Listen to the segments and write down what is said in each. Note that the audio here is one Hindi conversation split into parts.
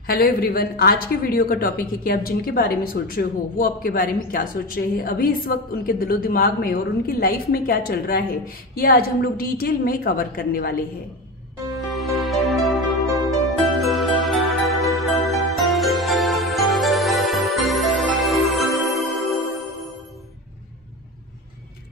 हेलो एवरीवन, आज के वीडियो का टॉपिक है कि आप जिनके बारे में सोच रहे हो वो आपके बारे में क्या सोच रहे हैं, अभी इस वक्त उनके दिलो दिमाग में और उनकी लाइफ में क्या चल रहा है, ये आज हम लोग डिटेल में कवर करने वाले हैं।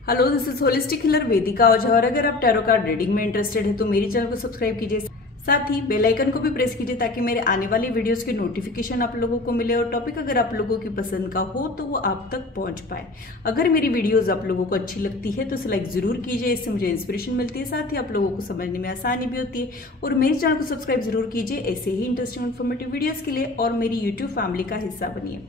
Hello, this is holistic healer Vedika Ojha और अगर आप टैरो कार्ड रीडिंग में इंटरेस्टेड है तो मेरे चैनल को सब्सक्राइब कीजिए, साथ ही बेल आइकन को भी प्रेस कीजिए ताकि मेरे आने वाली वीडियोस के नोटिफिकेशन आप लोगों को मिले और टॉपिक अगर आप लोगों की पसंद का हो तो वो आप तक पहुंच पाए। अगर मेरी वीडियोस आप लोगों को अच्छी लगती है तो इसे लाइक जरूर कीजिए, इससे मुझे इंस्पिरेशन मिलती है, साथ ही आप लोगों को समझने में आसानी भी होती है। और मेरे चैनल को सब्सक्राइब जरूर कीजिए ऐसे ही इंटरेस्टिंग इन्फॉर्मेटिव वीडियोज के लिए और मेरी यूट्यूब फैमिली का हिस्सा बनिए।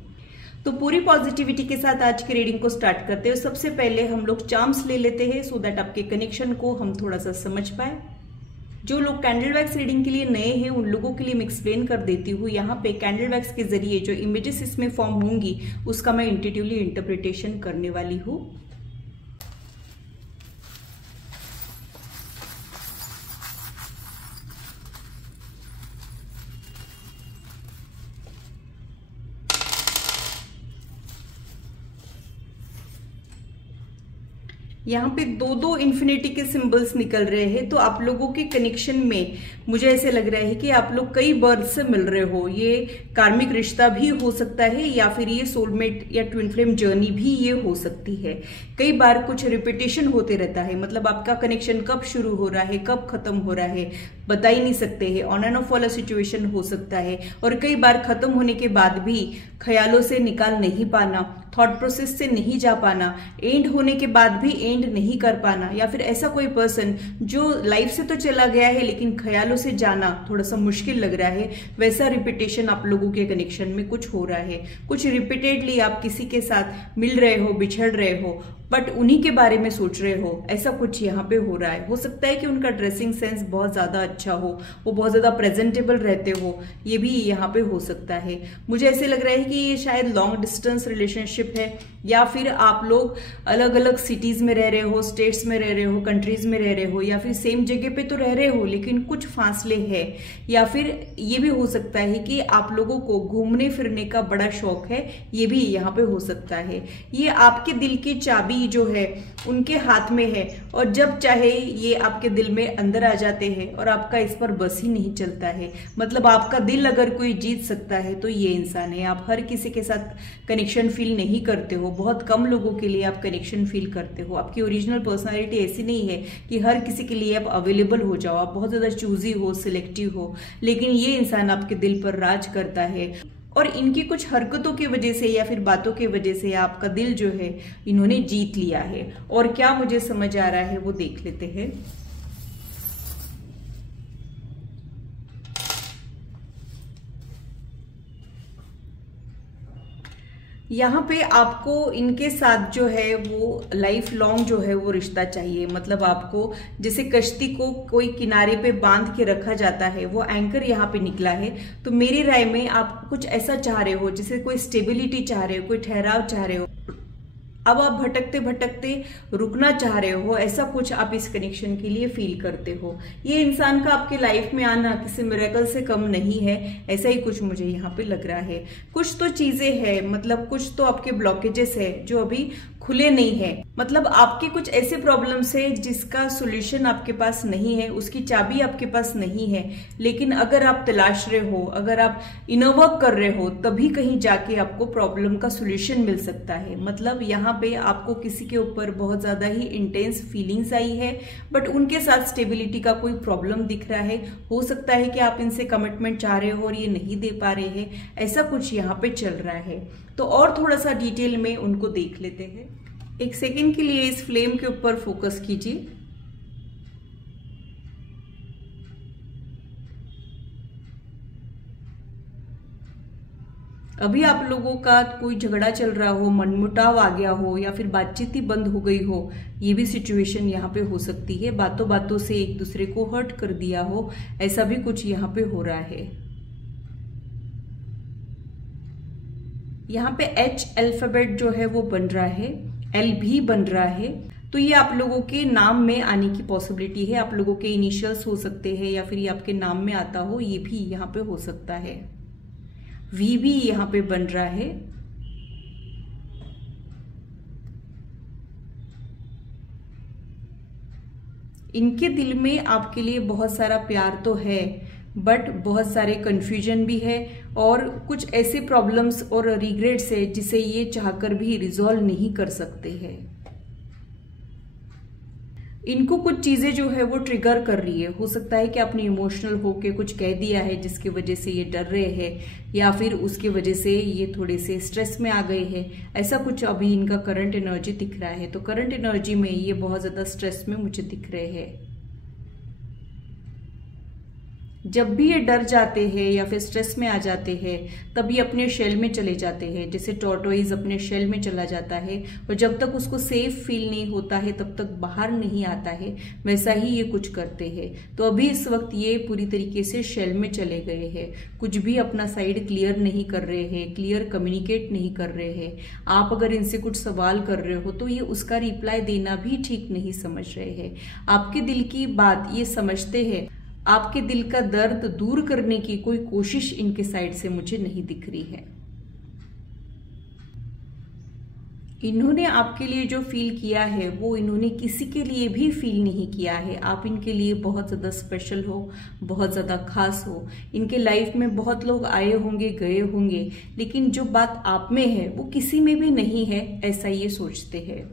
तो पूरी पॉजिटिविटी के साथ आज की रीडिंग को स्टार्ट करते हैं। सबसे पहले हम लोग चार्म्स ले लेते हैं सो दैट आपके कनेक्शन को हम थोड़ा सा समझ पाए। जो लोग कैंडल वैक्स रीडिंग के लिए नए हैं उन लोगों के लिए मैं एक्सप्लेन कर देती हूँ। यहाँ पे कैंडल वैक्स के जरिए जो इमेजेस इसमें फॉर्म होंगी उसका मैं इंट्यूटिवली इंटरप्रिटेशन करने वाली हूँ। यहाँ पे दो इन्फिनिटी के सिंबल्स निकल रहे हैं, तो आप लोगों के कनेक्शन में मुझे ऐसे लग रहा है कि आप लोग कई बर्थ से मिल रहे हो। ये कार्मिक रिश्ता भी हो सकता है या फिर ये सोलमेट या ट्विन फ्लेम जर्नी भी ये हो सकती है। कई बार कुछ रिपीटेशन होते रहता है, मतलब आपका कनेक्शन कब शुरू हो रहा है कब खत्म हो रहा है बता ही नहीं सकते हैं। ऑन एंड ऑफ वाला सिचुएशन हो सकता है और कई बार खत्म होने के बाद भी ख्यालों से निकाल नहीं पाना, थॉट प्रोसेस से नहीं जा पाना, एंड होने के बाद भी एंड नहीं कर पाना, या फिर ऐसा कोई पर्सन जो लाइफ से तो चला गया है लेकिन ख्यालों से जाना थोड़ा सा मुश्किल लग रहा है, वैसा रिपीटेशन आप लोगों के कनेक्शन में कुछ हो रहा है। कुछ रिपीटेडली आप किसी के साथ मिल रहे हो, बिछड़ रहे हो, बट उन्हीं के बारे में सोच रहे हो, ऐसा कुछ यहाँ पे हो रहा है। हो सकता है कि उनका ड्रेसिंग सेंस बहुत ज्यादा अच्छा हो, वो बहुत ज्यादा प्रेजेंटेबल रहते हो, ये भी यहाँ पे हो सकता है। मुझे ऐसे लग रहा है कि ये शायद लॉन्ग डिस्टेंस रिलेशनशिप है या फिर आप लोग अलग अलग सिटीज में रह रहे हो, स्टेट्स में रह रहे हो, कंट्रीज में रह रहे हो, या फिर सेम जगह पे तो रह रहे हो लेकिन कुछ फासले है, या फिर ये भी हो सकता है कि आप लोगों को घूमने फिरने का बड़ा शौक है, ये भी यहाँ पे हो सकता है। ये आपके दिल की चाबी जो है उनके हाथ में है और जब चाहे ये आपके दिल में अंदर आ जाते हैं और आपका इस पर बस ही नहीं चलता है। मतलब आपका दिल अगर कोई जीत सकता है तो ये इंसान है। आप हर किसी के साथ कनेक्शन फील नहीं करते हो, बहुत कम लोगों के लिए आप कनेक्शन फील करते हो। आपकी ओरिजिनल पर्सनालिटी ऐसी नहीं है कि हर किसी के लिए आप अवेलेबल हो जाओ, आप बहुत ज्यादा चूजी हो, सिलेक्टिव हो, लेकिन ये इंसान आपके दिल पर राज करता है और इनकी कुछ हरकतों की वजह से या फिर बातों की वजह से आपका दिल जो है इन्होंने जीत लिया है। और क्या मुझे समझ आ रहा है वो देख लेते हैं। यहाँ पे आपको इनके साथ जो है वो लाइफ लॉन्ग जो है वो रिश्ता चाहिए। मतलब आपको जैसे कश्ती को कोई किनारे पे बांध के रखा जाता है, वो एंकर यहाँ पे निकला है, तो मेरी राय में आप कुछ ऐसा चाह रहे हो, जैसे कोई स्टेबिलिटी चाह रहे हो, कोई ठहराव चाह रहे हो, अब आप भटकते भटकते रुकना चाह रहे हो, ऐसा कुछ आप इस कनेक्शन के लिए फील करते हो। ये इंसान का आपके लाइफ में आना किसी मिरेकल से कम नहीं है, ऐसा ही कुछ मुझे यहाँ पे लग रहा है। कुछ तो चीजें हैं, मतलब कुछ तो आपके ब्लॉकेजेस है जो अभी खुले नहीं है। मतलब आपके कुछ ऐसे प्रॉब्लम्स है जिसका सोल्यूशन आपके पास नहीं है, उसकी चाबी आपके पास नहीं है, लेकिन अगर आप तलाश रहे हो, अगर आप इनर वर्क कर रहे हो, तभी कहीं जाके आपको प्रॉब्लम का सोल्यूशन मिल सकता है। मतलब यहाँ पे आपको किसी के ऊपर बहुत ज्यादा ही इंटेंस फीलिंग्स आई है, बट उनके साथ स्टेबिलिटी का कोई प्रॉब्लम दिख रहा है। हो सकता है कि आप इनसे कमिटमेंट चाह रहे हो और ये नहीं दे पा रहे हैं, ऐसा कुछ यहाँ पे चल रहा है। तो और थोड़ा सा डिटेल में उनको देख लेते हैं। एक सेकेंड के लिए इस फ्लेम के ऊपर फोकस कीजिए। अभी आप लोगों का कोई झगड़ा चल रहा हो, मनमुटाव आ गया हो या फिर बातचीत ही बंद हो गई हो, ये भी सिचुएशन यहाँ पे हो सकती है। बातों बातों से एक दूसरे को हर्ट कर दिया हो, ऐसा भी कुछ यहाँ पे हो रहा है। यहाँ पे H अल्फाबेट जो है वो बन रहा है, L भी बन रहा है, तो ये आप लोगों के नाम में आने की पॉसिबिलिटी है। आप लोगों के इनिशियल्स हो सकते हैं या फिर ये आपके नाम में आता हो, ये भी यहाँ पे हो सकता है। वी भी यहाँ पे बन रहा है। इनके दिल में आपके लिए बहुत सारा प्यार तो है, बट बहुत सारे कंफ्यूजन भी है और कुछ ऐसे प्रॉब्लम्स और रिग्रेट्स है जिसे ये चाहकर भी रिजॉल्व नहीं कर सकते हैं। इनको कुछ चीजें जो है वो ट्रिगर कर रही है। हो सकता है कि आपने इमोशनल होके कुछ कह दिया है जिसकी वजह से ये डर रहे हैं, या फिर उसकी वजह से ये थोड़े से स्ट्रेस में आ गए हैं। ऐसा कुछ अभी इनका करंट एनर्जी दिख रहा है। तो करंट एनर्जी में ये बहुत ज्यादा स्ट्रेस में मुझे दिख रहे हैं। जब भी ये डर जाते हैं या फिर स्ट्रेस में आ जाते हैं तब ये अपने शेल में चले जाते हैं, जैसे टॉर्टोइज अपने शेल में चला जाता है और जब तक उसको सेफ फील नहीं होता है तब तक बाहर नहीं आता है, वैसा ही ये कुछ करते हैं। तो अभी इस वक्त ये पूरी तरीके से शेल में चले गए हैं, कुछ भी अपना साइड क्लियर नहीं कर रहे हैं, क्लियर कम्युनिकेट नहीं कर रहे हैं। आप अगर इनसे कुछ सवाल कर रहे हो तो ये उसका रिप्लाई देना भी ठीक नहीं समझ रहे हैं। आपके दिल की बात ये समझते हैं, आपके दिल का दर्द दूर करने की कोई कोशिश इनके साइड से मुझे नहीं दिख रही है। इन्होंने आपके लिए जो फील किया है वो इन्होंने किसी के लिए भी फील नहीं किया है। आप इनके लिए बहुत ज़्यादा स्पेशल हो, बहुत ज़्यादा खास हो। इनके लाइफ में बहुत लोग आए होंगे, गए होंगे, लेकिन जो बात आप में है वो किसी में भी नहीं है, ऐसा ये सोचते हैं।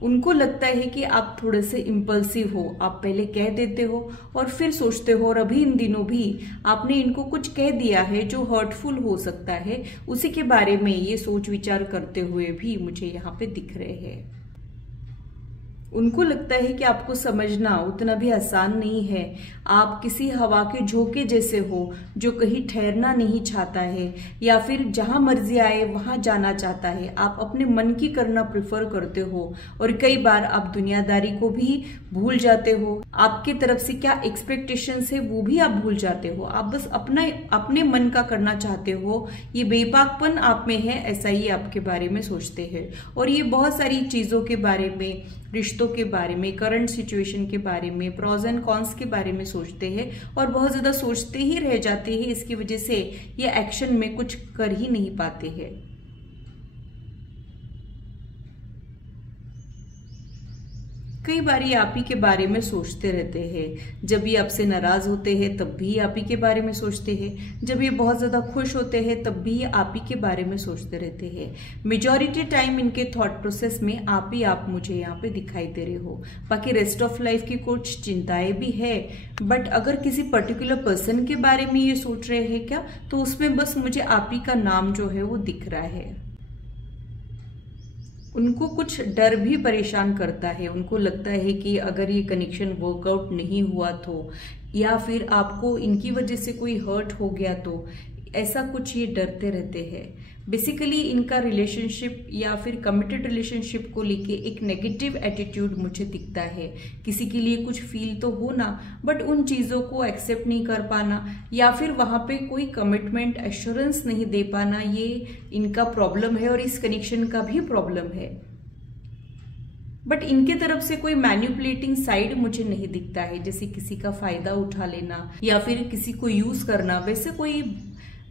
उनको लगता है कि आप थोड़े से इम्पल्सिव हो, आप पहले कह देते हो और फिर सोचते हो। और अभी इन दिनों भी आपने इनको कुछ कह दिया है जो हर्टफुल हो सकता है, उसी के बारे में ये सोच विचार करते हुए भी मुझे यहाँ पे दिख रहे हैं। उनको लगता है कि आपको समझना उतना भी आसान नहीं है। आप किसी हवा के झोंके जैसे हो जो कहीं ठहरना नहीं चाहता है या फिर जहां मर्जी आए वहां जाना चाहता है। आप अपने मन की करना प्रेफर करते हो और कई बार आप दुनियादारी को भी भूल जाते हो। आपकी तरफ से क्या एक्सपेक्टेशंस है वो भी आप भूल जाते हो। आप बस अपने मन का करना चाहते हो। ये बेबाकपन आप में है, ऐसा ही आपके बारे में सोचते हैं। और ये बहुत सारी चीजों के बारे में, रिश्तों के बारे में, करंट सिचुएशन के बारे में, प्रोज एंड कॉन्स के बारे में सोचते हैं और बहुत ज्यादा सोचते ही रह जाते हैं। इसकी वजह से ये एक्शन में कुछ कर ही नहीं पाते हैं। कई बार ये आप ही के बारे में सोचते रहते हैं। जब ये आपसे नाराज होते हैं तब भी आप ही के बारे में सोचते हैं। जब ये बहुत ज्यादा खुश होते हैं तब भी ये आप ही के बारे में सोचते रहते हैं। मेजॉरिटी टाइम इनके थॉट प्रोसेस में आप मुझे यहाँ पे दिखाई दे रहे हो। बाकी रेस्ट ऑफ लाइफ की कुछ चिंताएं भी है, बट अगर किसी पर्टिकुलर पर्सन के बारे में ये सोच रहे हैं क्या, तो उसमें बस मुझे आप ही का नाम जो है वो दिख रहा है। उनको कुछ डर भी परेशान करता है। उनको लगता है कि अगर ये कनेक्शन वर्कआउट नहीं हुआ तो, या फिर आपको इनकी वजह से कोई हर्ट हो गया तो, ऐसा कुछ ये डरते रहते हैं। बेसिकली इनका रिलेशनशिप या फिर कमिटेड रिलेशनशिप को लेके एक नेगेटिव एटीट्यूड मुझे दिखता है। किसी के लिए कुछ फील तो होना, बट उन चीजों को एक्सेप्ट नहीं कर पाना या फिर वहां पे कोई कमिटमेंट एश्योरेंस नहीं दे पाना, ये इनका प्रॉब्लम है और इस कनेक्शन का भी प्रॉब्लम है। बट इनके तरफ से कोई मैन्युपुलेटिंग साइड मुझे नहीं दिखता है, जैसे किसी का फायदा उठा लेना या फिर किसी को यूज करना,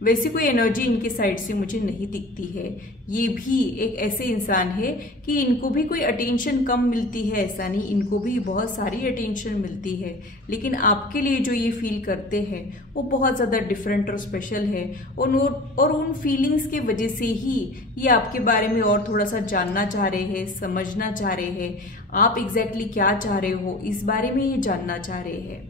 वैसी कोई एनर्जी इनके साइड से मुझे नहीं दिखती है। ये भी एक ऐसे इंसान है कि इनको भी कोई अटेंशन कम मिलती है, ऐसा नहीं, इनको भी बहुत सारी अटेंशन मिलती है। लेकिन आपके लिए जो ये फील करते हैं वो बहुत ज़्यादा डिफरेंट और स्पेशल है। और उन फीलिंग्स के वजह से ही ये आपके बारे में और थोड़ा सा जानना चाह रहे हैं, समझना चाह रहे हैं। आप एग्जैक्टली क्या चाह रहे हो इस बारे में ये जानना चाह रहे हैं।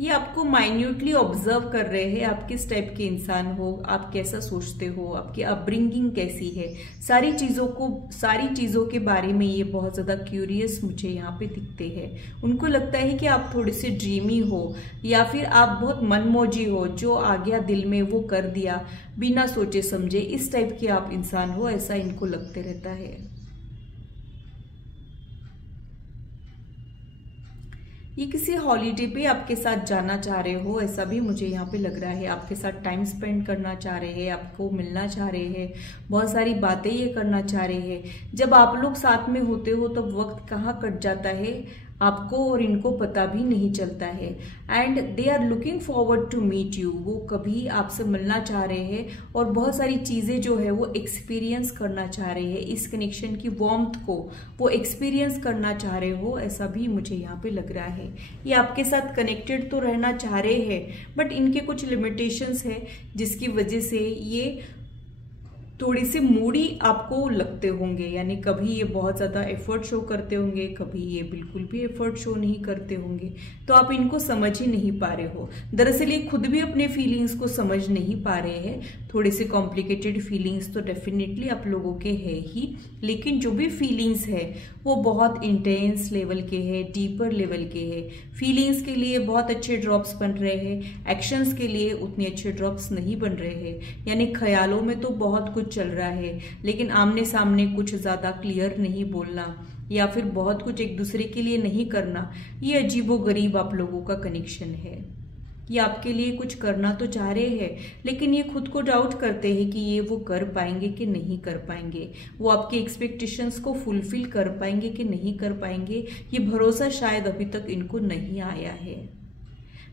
ये आपको माइन्यूटली ऑब्जर्व कर रहे हैं, आप किस टाइप के इंसान हो, आप कैसा सोचते हो, आपकी अपब्रिंगिंग कैसी है, सारी चीजों के बारे में ये बहुत ज्यादा क्यूरियस मुझे यहाँ पे दिखते हैं। उनको लगता है कि आप थोड़े से ड्रीमी हो या फिर आप बहुत मनमौजी हो, जो आ गया दिल में वो कर दिया बिना सोचे समझे, इस टाइप के आप इंसान हो, ऐसा इनको लगते रहता है। ये किसी हॉलीडे पे आपके साथ जाना चाह रहे हो, ऐसा भी मुझे यहाँ पे लग रहा है। आपके साथ टाइम स्पेंड करना चाह रहे हैं, आपको मिलना चाह रहे हैं, बहुत सारी बातें ये करना चाह रहे हैं। जब आप लोग साथ में होते हो तब वक्त कहाँ कट जाता है आपको और इनको पता भी नहीं चलता है। And they are looking forward to meet you, वो कभी आपसे मिलना चाह रहे हैं और बहुत सारी चीजें जो है वो एक्सपीरियंस करना चाह रहे हैं, इस कनेक्शन की वार्मथ को वो एक्सपीरियंस करना चाह रहे हो, ऐसा भी मुझे यहाँ पे लग रहा है। ये आपके साथ कनेक्टेड तो रहना चाह रहे हैं, बट इनके कुछ लिमिटेशंस है जिसकी वजह से ये थोड़ी सी मूडी आपको लगते होंगे। यानी कभी ये बहुत ज़्यादा एफर्ट शो करते होंगे, कभी ये बिल्कुल भी एफर्ट शो नहीं करते होंगे, तो आप इनको समझ ही नहीं पा रहे हो। दरअसल ये खुद भी अपने फीलिंग्स को समझ नहीं पा रहे हैं। थोड़े से कॉम्प्लिकेटेड फीलिंग्स तो डेफिनेटली आप लोगों के है ही, लेकिन जो भी फीलिंग्स है वो बहुत इंटेंस लेवल के है, डीपर लेवल के है। फीलिंग्स के लिए बहुत अच्छे ड्रॉप्स बन रहे हैं, एक्शंस के लिए उतने अच्छे ड्रॉप्स नहीं बन रहे हैं। यानी ख्यालों में तो बहुत कुछ चल रहा है, लेकिन आमने सामने कुछ ज्यादा क्लियर नहीं बोलना या फिर बहुत कुछ एक दूसरे के लिए नहीं करना, ये अजीबोगरीब आप लोगों का कनेक्शन है। ये आपके लिए कुछ करना तो चाह रहे हैं, लेकिन ये खुद को डाउट करते हैं कि ये वो कर पाएंगे कि नहीं कर पाएंगे, वो आपके एक्सपेक्टेशंस को फुलफिल कर पाएंगे कि नहीं कर पाएंगे, ये भरोसा शायद अभी तक इनको नहीं आया है।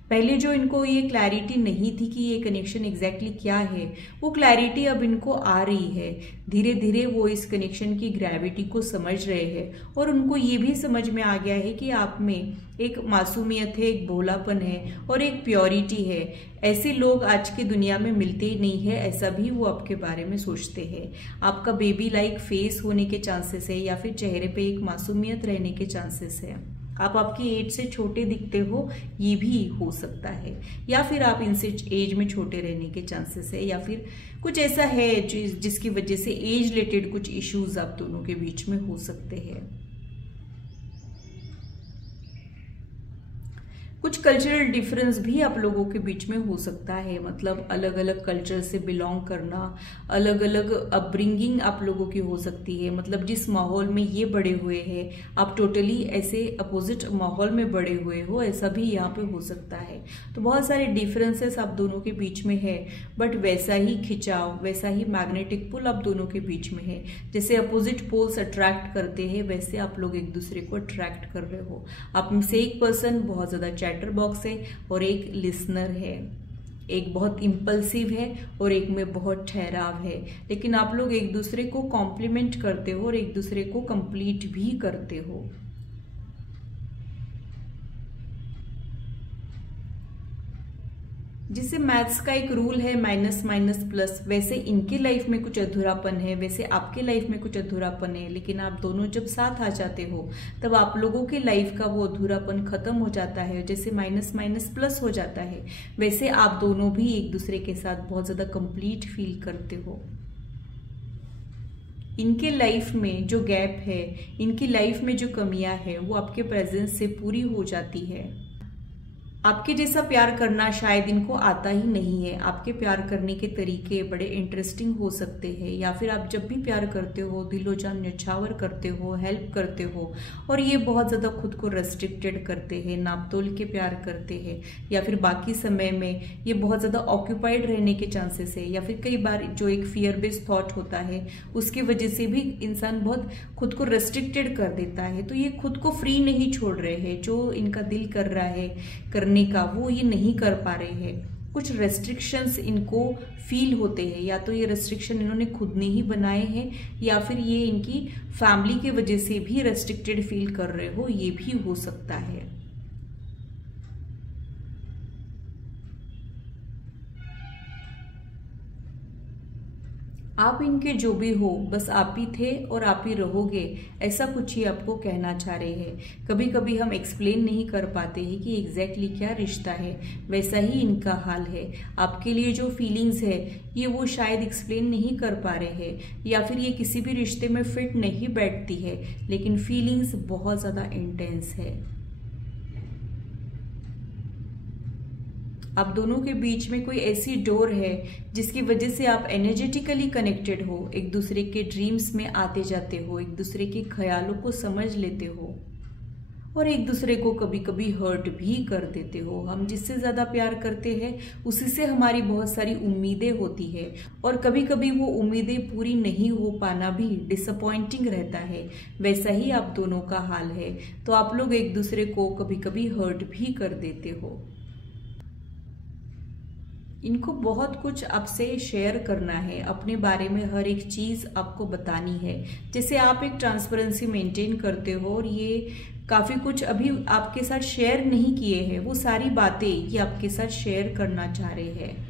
पहले जो इनको ये क्लैरिटी नहीं थी कि ये कनेक्शन एग्जैक्टली क्या है, वो क्लैरिटी अब इनको आ रही है। धीरे धीरे वो इस कनेक्शन की ग्रेविटी को समझ रहे हैं और उनको ये भी समझ में आ गया है कि आप में एक मासूमियत है, एक भोलापन है और एक प्योरिटी है। ऐसे लोग आज की दुनिया में मिलते ही नहीं है, ऐसा भी वो आपके बारे में सोचते हैं। आपका बेबी लाइक फेस होने के चांसेस है या फिर चेहरे पे एक मासूमियत रहने के चांसेस है। आप आपकी एज से छोटे दिखते हो, ये भी हो सकता है, या फिर आप इनसे एज में छोटे रहने के चांसेस है, या फिर कुछ ऐसा है जिसकी वजह से एज रिलेटेड कुछ इश्यूज आप दोनों के बीच में हो सकते हैं। कुछ कल्चरल डिफरेंस भी आप लोगों के बीच में हो सकता है, मतलब अलग अलग कल्चर से बिलोंग करना, अलग अलग अपब्रिंगिंग आप लोगों की हो सकती है। मतलब जिस माहौल में ये बड़े हुए हैं, आप टोटली ऐसे अपोजिट माहौल में बड़े हुए हो, ऐसा भी यहाँ पे हो सकता है। तो बहुत सारे डिफरेंसेस आप दोनों के बीच में है, बट वैसा ही खिंचाव, वैसा ही मैग्नेटिक पुल आप दोनों के बीच में है। जैसे अपोजिट पोल्स अट्रैक्ट करते हैं, वैसे आप लोग एक दूसरे को अट्रैक्ट कर रहे हो। आप में से एक पर्सन बहुत ज्यादा चैटर बॉक्स है और एक लिसनर है, एक बहुत इम्पल्सिव है और एक में बहुत ठहराव है। लेकिन आप लोग एक दूसरे को कॉम्प्लीमेंट करते हो और एक दूसरे को कंप्लीट भी करते हो। जिसे मैथ्स का एक रूल है माइनस माइनस प्लस, वैसे इनके लाइफ में कुछ अधूरापन है, वैसे आपके लाइफ में कुछ अधूरापन है। लेकिन आप दोनों जब साथ आ जाते हो तब आप लोगों के लाइफ का वो अधूरापन खत्म हो जाता है। जैसे माइनस माइनस प्लस हो जाता है, वैसे आप दोनों भी एक दूसरे के साथ बहुत ज्यादा कंप्लीट फील करते हो। इनके लाइफ में जो गैप है, इनकी लाइफ में जो कमियां है, वो आपके प्रेजेंस से पूरी हो जाती है। आपके जैसा प्यार करना शायद इनको आता ही नहीं है। आपके प्यार करने के तरीके बड़े इंटरेस्टिंग हो सकते हैं, या फिर आप जब भी प्यार करते हो दिलो जान न्यौछावर करते हो, हेल्प करते हो, और ये बहुत ज़्यादा खुद को रेस्ट्रिक्टेड करते हैं, नापतोल के प्यार करते हैं, या फिर बाकी समय में ये बहुत ज़्यादा ऑक्यूपाइड रहने के चांसेस है, या फिर कई बार जो एक फियर बेस्ड थॉट होता है उसकी वजह से भी इंसान बहुत खुद को रेस्ट्रिक्टेड कर देता है। तो ये खुद को फ्री नहीं छोड़ रहे हैं, जो इनका दिल कर रहा है करने का वो ये नहीं कर पा रहे हैं। कुछ रेस्ट्रिक्शंस इनको फील होते हैं, या तो ये रेस्ट्रिक्शन इन्होंने खुद ने ही बनाए हैं, या फिर ये इनकी फैमिली की वजह से भी रेस्ट्रिक्टेड फील कर रहे हो, ये भी हो सकता है। आप इनके जो भी हो, बस आप ही थे और आप ही रहोगे, ऐसा कुछ ही आपको कहना चाह रहे हैं। कभी कभी हम एक्सप्लेन नहीं कर पाते हैं कि एग्जैक्टली क्या रिश्ता है, वैसा ही इनका हाल है। आपके लिए जो फीलिंग्स है ये वो शायद एक्सप्लेन नहीं कर पा रहे हैं, या फिर ये किसी भी रिश्ते में फिट नहीं बैठती है, लेकिन फीलिंग्स बहुत ज्यादा इंटेंस है। आप दोनों के बीच में कोई ऐसी डोर है जिसकी वजह से आप एनर्जेटिकली कनेक्टेड हो, एक दूसरे के ड्रीम्स में आते जाते हो, एक दूसरे के ख्यालों को समझ लेते हो, और एक दूसरे को कभी कभी हर्ट भी कर देते हो। हम जिससे ज़्यादा प्यार करते हैं उसी से हमारी बहुत सारी उम्मीदें होती है और कभी कभी वो उम्मीदें पूरी नहीं हो पाना भी डिसअपॉइंटिंग रहता है। वैसा ही आप दोनों का हाल है, तो आप लोग एक दूसरे को कभी कभी हर्ट भी कर देते हो। इनको बहुत कुछ आपसे शेयर करना है, अपने बारे में हर एक चीज़ आपको बतानी है। जैसे आप एक ट्रांसपेरेंसी मेंटेन करते हो और ये काफ़ी कुछ अभी आपके साथ शेयर नहीं किए हैं, वो सारी बातें ये आपके साथ शेयर करना चाह रहे हैं।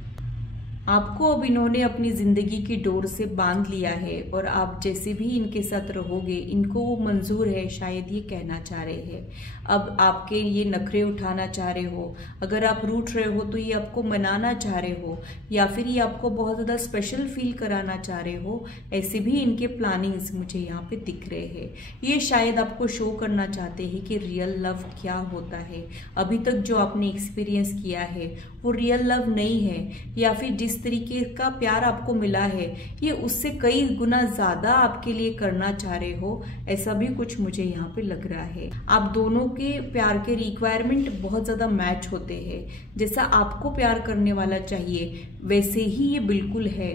आपको अब इन्होंने अपनी जिंदगी की डोर से बांध लिया है और आप जैसे भी इनके साथ रहोगे इनको वो मंजूर है, शायद ये कहना चाह रहे हैं। अब आपके ये नखरे उठाना चाह रहे हो, अगर आप रूठ रहे हो तो ये आपको मनाना चाह रहे हो या फिर ये आपको बहुत ज़्यादा स्पेशल फील कराना चाह रहे हो। ऐसे भी इनके प्लानिंग्स मुझे यहाँ पे दिख रहे हैं। ये शायद आपको शो करना चाहते हैं कि रियल लव क्या होता है। अभी तक जो आपने एक्सपीरियंस किया है वो रियल लव नहीं है, या फिर जिस तरीके का प्यार आपको मिला है ये उससे कई गुना ज्यादा आपके लिए करना चाह रहे हो, ऐसा भी कुछ मुझे यहाँ पे लग रहा है। आप दोनों के प्यार के रिक्वायरमेंट बहुत ज्यादा मैच होते हैं। जैसा आपको प्यार करने वाला चाहिए वैसे ही ये बिल्कुल है,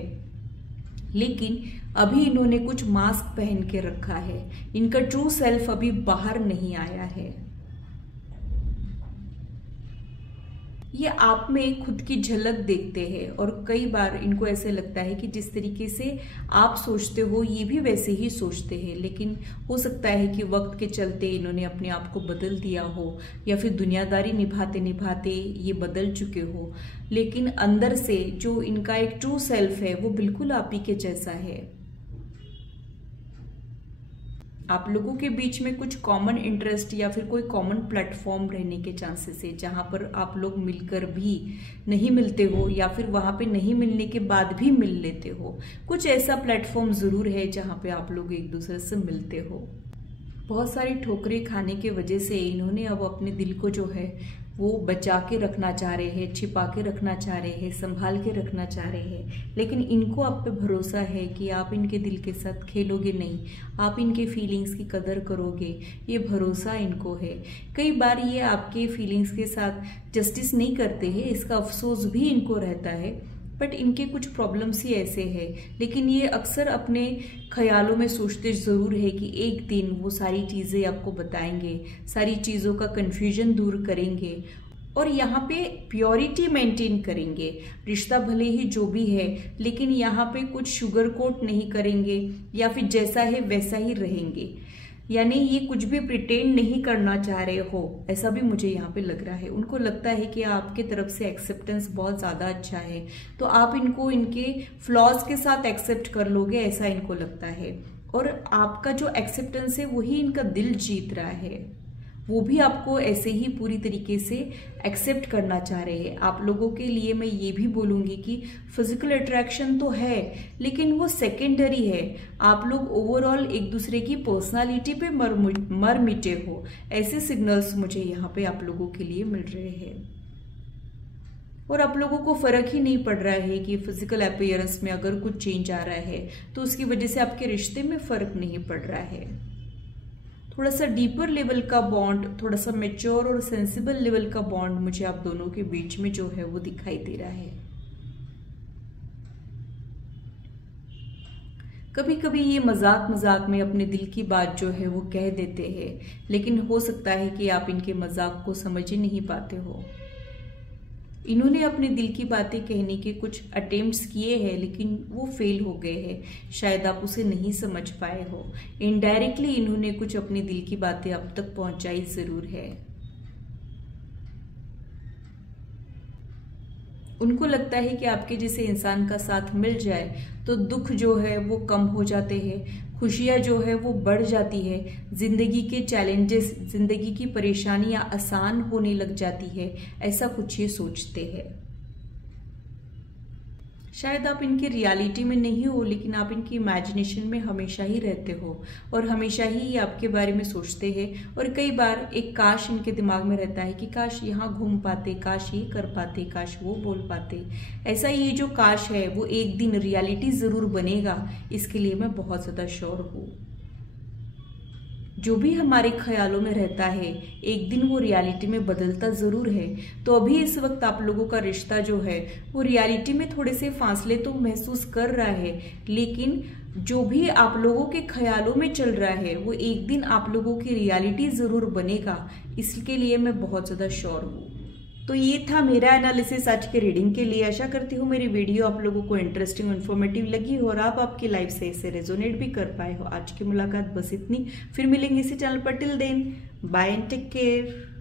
लेकिन अभी इन्होंने कुछ मास्क पहन के रखा है। इनका ट्रू सेल्फ अभी बाहर नहीं आया है। ये आप में खुद की झलक देखते हैं और कई बार इनको ऐसे लगता है कि जिस तरीके से आप सोचते हो ये भी वैसे ही सोचते हैं, लेकिन हो सकता है कि वक्त के चलते इन्होंने अपने आप को बदल दिया हो या फिर दुनियादारी निभाते निभाते ये बदल चुके हो, लेकिन अंदर से जो इनका एक ट्रू सेल्फ है वो बिल्कुल आप ही के जैसा है। आप लोगों के बीच में कुछ कॉमन इंटरेस्ट या फिर कोई कॉमन प्लेटफॉर्म रहने के चांसेस है, जहां पर आप लोग मिलकर भी नहीं मिलते हो या फिर वहां पे नहीं मिलने के बाद भी मिल लेते हो। कुछ ऐसा प्लेटफॉर्म जरूर है जहां पे आप लोग एक दूसरे से मिलते हो। बहुत सारी ठोकरें खाने की वजह से इन्होंने अब अपने दिल को जो है वो बचा के रखना चाह रहे हैं, छिपा के रखना चाह रहे हैं, संभाल के रखना चाह रहे हैं, लेकिन इनको आप पे भरोसा है कि आप इनके दिल के साथ खेलोगे नहीं, आप इनके फीलिंग्स की कदर करोगे, ये भरोसा इनको है। कई बार ये आपके फीलिंग्स के साथ जस्टिस नहीं करते हैं, इसका अफसोस भी इनको रहता है, बट इनके कुछ प्रॉब्लम्स ही ऐसे हैं। लेकिन ये अक्सर अपने ख्यालों में सोचते ज़रूर है कि एक दिन वो सारी चीज़ें आपको बताएंगे, सारी चीज़ों का कन्फ्यूजन दूर करेंगे और यहाँ पे प्योरिटी मेंटेन करेंगे। रिश्ता भले ही जो भी है, लेकिन यहाँ पे कुछ शुगर कोट नहीं करेंगे या फिर जैसा है वैसा ही रहेंगे। यानी ये कुछ भी प्रिटेंड नहीं करना चाह रहे हो, ऐसा भी मुझे यहाँ पे लग रहा है। उनको लगता है कि आपके तरफ से एक्सेप्टेंस बहुत ज़्यादा अच्छा है, तो आप इनको इनके फ्लॉज के साथ एक्सेप्ट कर लोगे, ऐसा इनको लगता है। और आपका जो एक्सेप्टेंस है वही इनका दिल जीत रहा है, वो भी आपको ऐसे ही पूरी तरीके से एक्सेप्ट करना चाह रहे हैं। आप लोगों के लिए मैं ये भी बोलूँगी कि फिजिकल अट्रैक्शन तो है, लेकिन वो सेकेंडरी है। आप लोग ओवरऑल एक दूसरे की पर्सनालिटी पे मर मिटे हो, ऐसे सिग्नल्स मुझे यहाँ पे आप लोगों के लिए मिल रहे हैं। और आप लोगों को फर्क ही नहीं पड़ रहा है कि फिजिकल अपीयरेंस में अगर कुछ चेंज आ रहा है तो उसकी वजह से आपके रिश्ते में फर्क नहीं पड़ रहा है। थोड़ा सा डीपर लेवल का बॉन्ड, थोड़ा सा मैच्योर और सेंसिबल लेवल का बॉन्ड मुझे आप दोनों के बीच में जो है वो दिखाई दे रहा है। कभी कभी ये मजाक मजाक में अपने दिल की बात जो है वो कह देते हैं, लेकिन हो सकता है कि आप इनके मजाक को समझ ही नहीं पाते हो। इन्होंने अपने दिल की बातें कहने के कुछ अटेम्प्ट्स किए हैं, लेकिन वो फेल हो गए हैं। शायद आप उसे नहीं समझ पाए हो। इनडायरेक्टली इन्होंने कुछ अपने दिल की बातें अब तक पहुंचाई जरूर है। उनको लगता है कि आपके जैसे इंसान का साथ मिल जाए तो दुख जो है वो कम हो जाते हैं, खुशियाँ जो है वो बढ़ जाती है, जिंदगी के चैलेंजेस, जिंदगी की परेशानियां आसान होने लग जाती है, ऐसा कुछ ये सोचते हैं। शायद आप इनकी रियलिटी में नहीं हो, लेकिन आप इनकी इमेजिनेशन में हमेशा ही रहते हो और हमेशा ही ये आपके बारे में सोचते हैं। और कई बार एक काश इनके दिमाग में रहता है कि काश यहाँ घूम पाते, काश ये कर पाते, काश वो बोल पाते। ऐसा ये जो काश है वो एक दिन रियलिटी जरूर बनेगा, इसके लिए मैं बहुत ज़्यादा श्योर हूँ। जो भी हमारे ख्यालों में रहता है एक दिन वो रियलिटी में बदलता जरूर है। तो अभी इस वक्त आप लोगों का रिश्ता जो है वो रियलिटी में थोड़े से फासले तो महसूस कर रहा है, लेकिन जो भी आप लोगों के ख्यालों में चल रहा है वो एक दिन आप लोगों की रियलिटी जरूर बनेगा, इसके लिए मैं बहुत ज्यादा श्योर हूँ। तो ये था मेरा एनालिसिस आज के रीडिंग के लिए। आशा करती हूँ मेरी वीडियो आप लोगों को इंटरेस्टिंग और इन्फॉर्मेटिव लगी हो और आप आपकी लाइफ से इसे रेजोनेट भी कर पाए हो। आज की मुलाकात बस इतनी, फिर मिलेंगे इसी चैनल पर। Till then bye and take care.